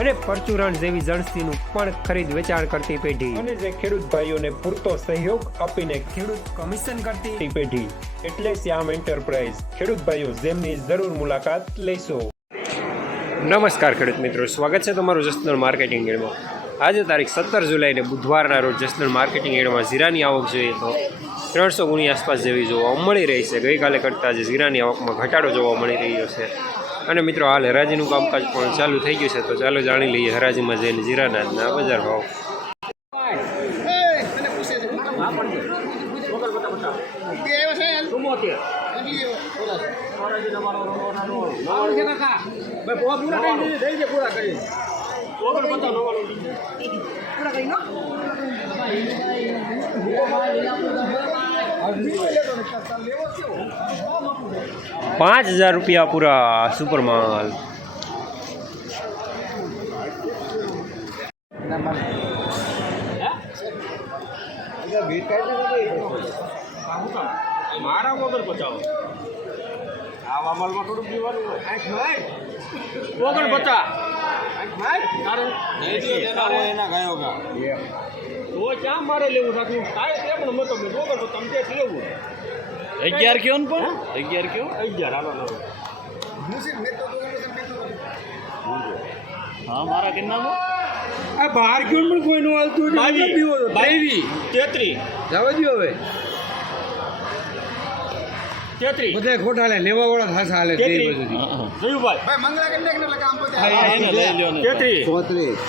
અને પરચુરણ જેવી જણસીનું પણ ખરીદ વેચાણ કરતી પેઢી. અને જે ખેડૂત ભાઈઓને પૂરતો સહયોગ આપીને ખેડૂત કમિશન કરતી પેઢી. એટલે શ્યામ એન્ટરપ્રાઇઝ. ખેડૂત ભાઈઓ જેમની જરૂર મુલાકાત લેશો. નમસ્કાર ખેડૂત મિત્રો સ્વાગત છે તમારું જસનલ માર્કેટિંગ એડમાં. આજે તારીખ સત્તર જુલાઈને બુધવારના રોજ જસનલ માર્કેટિંગ એડમાં જીરાની આવક જોઈએ તો ત્રણસો ગુણી આસપાસ જેવી જોવા મળી રહી છે. ગઈકાલે કરતાં જે જીરાની આવકમાં ઘટાડો જોવા મળી રહ્યો છે. અને મિત્રો હાલ, હરાજીનું કામકાજ પણ ચાલુ થઈ ગયું છે, તો ચાલો જાણી લઈએ હરાજીમાં જઈને જીરાનાથના બજાર ભાવ. પાંચ હજાર રૂપિયા પૂરા સુપર માલ મારા વગર પચાવો આવા માલમાં થોડું પીવાનું ઓગણ પચાસ એના ગાયો તો ક્યાં મારે લેવું રાખ્યું થાય તે પણ મતો મેં ઓગણ તો તમને જ લેવું? અગિયાર કયો ને પણ? અગિયાર કયો? અગિયાર હાલો લો હા મારા કેટલામાં આ બહાર પણ કોઈ નું હાલતું બાવી તેત્રી. જવા દો હવે. તેત્રી. બધા ખોટા લે લેવા વાળા થાસા હાલે તે. બધું તેત્રી. ચોત્રીસ.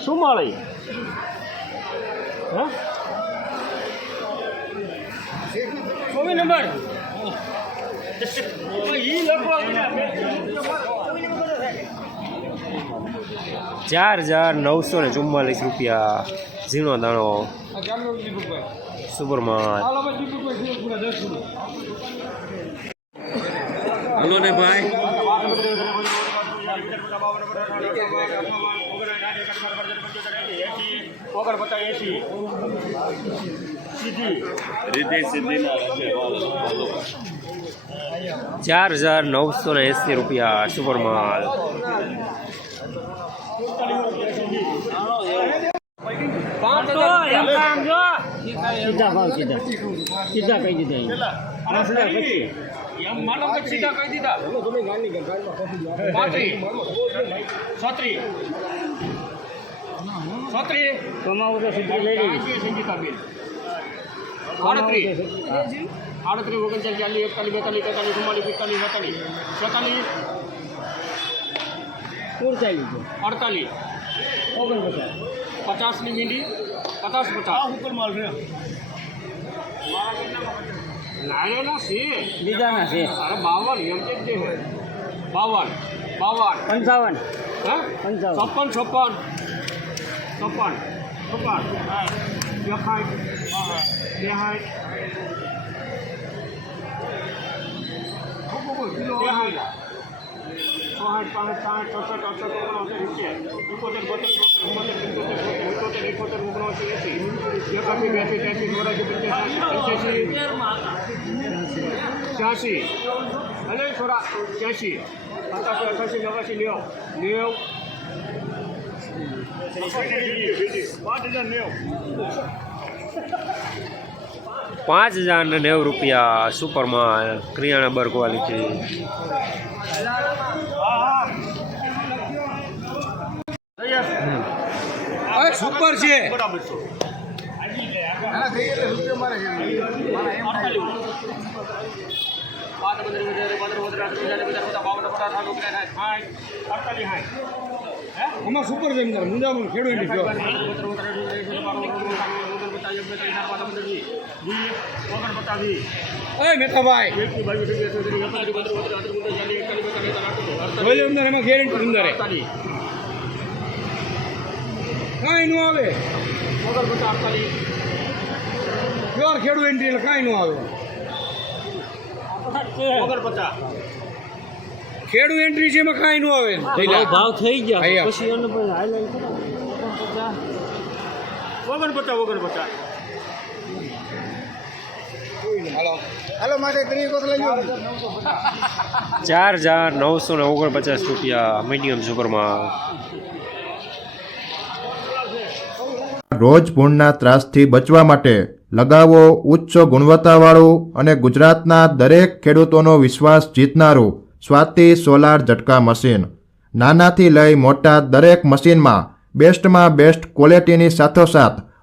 ચાળી મળે? હા? ચોવીસ નંબર. ચાર હજાર નવસો ને ચુમ્માલીસ રૂપિયા ઝીણો દાણો સુપર માલ હલો ને ભાઈ. ઓગણ પચાસ એસી સીધી રીતિ સિદ્ધિ ના રહેશે ચાર હજાર નવસો ને એંસી રૂપિયા સુપર માલ પાંચસો એમ કામ જો સીધા ભાવ સીધા સીધા કહી દીધા આપણે પછી એમ માનો કે સીધા કહી દીધા. પાંત્રીસ. છત્રીસ છત્રીસ કમાવું તો સીધા લઈ લેવી આશી સંગીતાબેન આડત્રીસ. આડત્રીસ ઓગણચાલીસ ચાલીસ એકતાલીસ બેતાલીસ તેતાલીસ ચુમ્માલીસ પિસ્તાલીસ છેતાલીસ. છેતાલીસ. ચાલી અડતાલીસ. ઓગણપચાસ. પચાસની મીંડી પચાસ પચાસ ઉપર માલ નાયરેલા છે બીજાના છે અરે બાવન એમ કે જ છે બાવન બાવન પંચાવન હા પંચાવન છપ્પન છપ્પન છપ્પન છપ્પન બેસાઠ બેસાઠ બેસાઠ ચોસાઠ પાંચ સાઠ છસઠ અડસઠ ઓગણસો સિત્તેર ઇકોતેર બોતેર પંચોતેર ઇઠોતેર ઇઠોતેર ઓગણસિત્તેર એસી. એકાસી બ્યાસી ત્યાંસી ચોરાસી પંચ્યાસી છ્યાસી. અને થોડા છ્યાસી. સતાસી અઠાસી નવાસી નેવ. નેવ. પાંચ હજાર નેવ. પાંચ હજાર ને નેવું રૂપિયા સુપરમાં ક્રિયાણા બર્ગ બર ક્વોલિટી સુપર છે. આમાં સુપર છે અંદર મુંજામાં ખેડૂત જો ઓય મેથાભાઈ. જોઈ અંદર એમાં ગેરંટી અંદર કાંઈ નું આવે. અડતાલીસ પ્યોર ખેડૂત એન્ટ્રી એટલે કાંઈ ન આવે. વગર પચાસ ખેડૂત એન્ટ્રી છે એમાં કાંઈ ન આવે ભાવ થઈ ગયા. પછી ઓગણ પચાસ ઓગણ પચાસ ચાર હજાર નવસો ને ઓગણપચાસ રૂપિયા મીડિયમ સુપરમાં. રોજ ભૂણના ત્રાસથી બચવા માટે લગાવો ઉચ્ચ ગુણવત્તાવાળું અને ગુજરાતના દરેક ખેડૂતોનો વિશ્વાસ જીતનારું સ્વાતિ સોલાર ઝટકા મશીન. નાનાથી લઈ મોટા દરેક મશીનમાં બેસ્ટમાં બેસ્ટ ક્વોલિટીની સાથોસાથ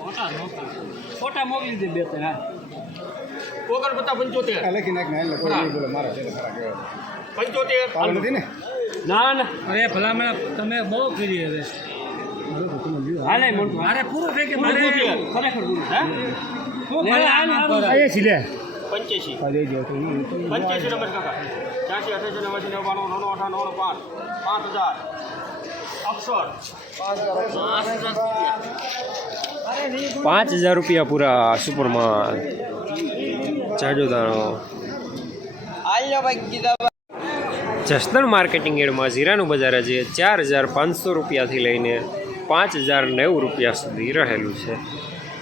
ફોટા મોકલો. દે બે ત્રણ હા. વગર પચાસ પંચોતેર લખી નાખ ને એટલે કોઈ બોલે મારા છે પંચોતેર. નથી ને? ના ના. અરે ભલામણ તમે બહુ કરી હવે. હાલે મોટું. અરે પૂરું થઈ ગયું મારે. ખરેખર પૂરું હે? પંચ્યાસી. પંચ્યાસી નંબર કાકા. ચારસી અઠ્યાસી નવ્વાસી નવ્વાણું નવ અઠાણું પાંચ. પાંચ હજાર. પાંચ હજાર રૂપિયા પૂરા સુપરમાં જાજો દાણો જસદણ માર્કેટિંગ એડમાં જીરાનું બજાર આજે ચાર હજાર પાંચસો રૂપિયાથી લઈને પાંચ હજાર નેવું રૂપિયા સુધી રહેલું છે.